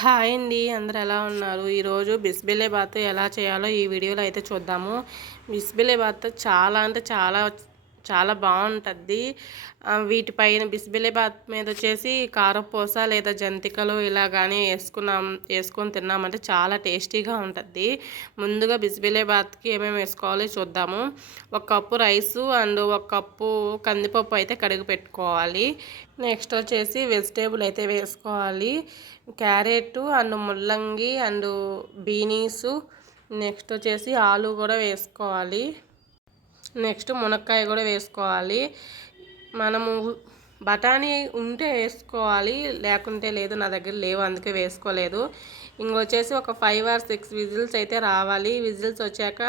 Hi అండి, అందరూ ఎలా ఉన్నారు? ఈరోజు బిస్బెలేబాత్ ఎలా చేయాలో ఈ వీడియోలో అయితే చూద్దాము. బిస్బెలేబాత్ చాలా అంటే చాలా చాలా బాగుంటుంది. వీటిపైన బిస్బెలేబాత్ మీద వచ్చేసి కారపూస లేదా జంతికలు ఇలా కానీ వేసుకొని తిన్నామంటే చాలా టేస్టీగా ఉంటుంది. ముందుగా బిస్బెలేబాత్కి ఏమేమి వేసుకోవాలో చూద్దాము. ఒక కప్పు రైసు అండ్ ఒక కప్పు కందిపప్పు అయితే కడిగి పెట్టుకోవాలి. నెక్స్ట్ వచ్చేసి వెజిటేబుల్ అయితే వేసుకోవాలి. క్యారెట్ అండ్ ముల్లంగి అండ్ బీనీసు, నెక్స్ట్ వచ్చేసి ఆలు కూడా వేసుకోవాలి. నెక్స్ట్ మునక్కాయ కూడా వేసుకోవాలి. మనము బఠానీ ఉంటే వేసుకోవాలి, లేకుంటే లేదు. నా దగ్గర లేవు, అందుకే వేసుకోలేదు. ఇంకొచ్చేసి ఒక 5 or 6 విజిల్స్ అయితే రావాలి. విజిల్స్ వచ్చాక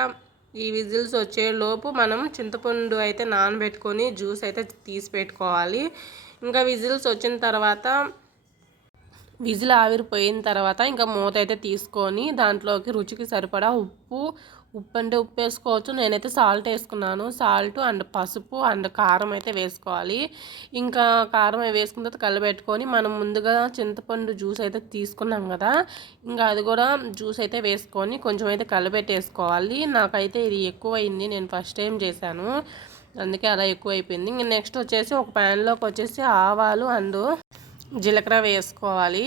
ఈ విజిల్స్ వచ్చేలోపు మనం చింతపండు అయితే నానబెట్టుకొని జ్యూస్ అయితే తీసి పెట్టుకోవాలి. ఇంకా విజిల్స్ వచ్చిన తర్వాత విజిల్ ఆవిరిపోయిన తర్వాత ఇంకా మూత అయితే తీసుకొని దాంట్లోకి రుచికి సరిపడా ఉప్పు అంటే ఉప్పు వేసుకోవచ్చు. నేనైతే సాల్ట్ వేసుకున్నాను. సాల్ట్ అండ్ పసుపు అండ్ కారం అయితే వేసుకోవాలి. ఇంకా కారం వేసుకున్న తర్వాత కలబెట్టుకొని మనం ముందుగా చింతపండు జ్యూస్ అయితే తీసుకున్నాం కదా, ఇంకా అది కూడా జ్యూస్ అయితే వేసుకొని కొంచెం అయితే కలబెట్టేసుకోవాలి. నాకైతే ఇది ఎక్కువ అయింది, నేను ఫస్ట్ టైం చేశాను, అందుకే అలా ఎక్కువ అయిపోయింది. ఇంక నెక్స్ట్ వచ్చేసి ఒక ప్యాన్లోకి వచ్చేసి ఆవాలు అండ్ జీలకర్ర వేసుకోవాలి.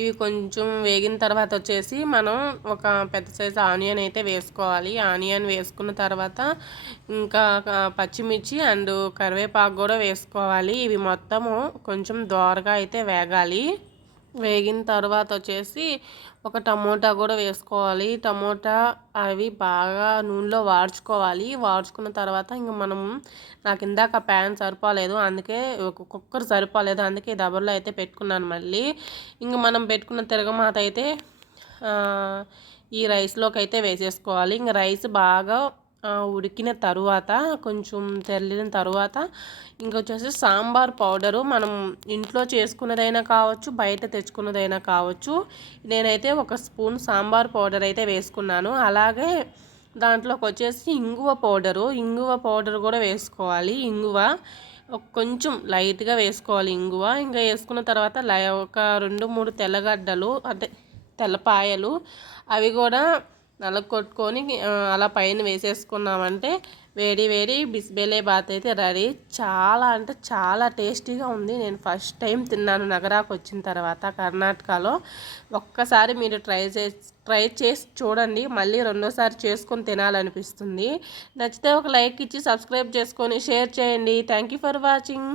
ఇవి కొంచెం వేగిన తర్వాత వచ్చేసి మనం ఒక పెద్ద సైజు ఆనియన్ అయితే వేసుకోవాలి. ఆనియన్ వేసుకున్న తర్వాత ఇంకా పచ్చిమిర్చి అండ్ కరివేపాకు కూడా వేసుకోవాలి. ఇవి మొత్తము కొంచెం దోరగా అయితే వేగాలి. వేగిన తర్వాత వచ్చేసి ఒక టమోటా కూడా వేసుకోవాలి. టమోటా అవి బాగా నూనెలో వాడ్చుకోవాలి. వాడ్చుకున్న తర్వాత ఇంకా నాకు ఇందాక ప్యాన్ సరిపోలేదు, అందుకే ఒక కుక్కర్ సరిపోలేదు, అందుకే దబర్లో అయితే పెట్టుకున్నాను. మళ్ళీ ఇంకా మనం పెట్టుకున్న తిరగమాత అయితే ఈ రైస్లోకి అయితే వేసేసుకోవాలి. ఇంకా రైస్ బాగా ఉడికిన తరువాత కొంచెం తెల్లిన తర్వాత ఇంకొచ్చేసి సాంబార్ పౌడరు మనం ఇంట్లో చేసుకున్నదైనా కావచ్చు, బయట తెచ్చుకున్నదైనా కావచ్చు. నేనైతే ఒక స్పూన్ సాంబార్ పౌడర్ అయితే వేసుకున్నాను. అలాగే దాంట్లోకి వచ్చేసి ఇంగువ పౌడర్ కూడా వేసుకోవాలి. ఇంగువ కొంచెం లైట్గా వేసుకోవాలి ఇంగువ. ఇంకా వేసుకున్న తర్వాత ఒక 2-3 తెల్లగడ్డలు అంటే తెల్లపాయలు అవి కూడా నలగొట్టుకొని అలా పైన వేసేసుకున్నామంటే వేడి బిస్బెలేబాత్ అయితే రెడీ. చాలా అంటే చాలా టేస్టీగా ఉంది. నేను ఫస్ట్ టైం తిన్నాను నగరాకు వచ్చిన తర్వాత కర్ణాటకలో. ఒక్కసారి మీరు ట్రై చేసి చూడండి, మళ్ళీ రెండోసారి చేసుకొని తినాలనిపిస్తుంది. నచ్చితే ఒక లైక్ ఇచ్చి సబ్స్క్రైబ్ చేసుకొని షేర్ చేయండి. Thank you for watching.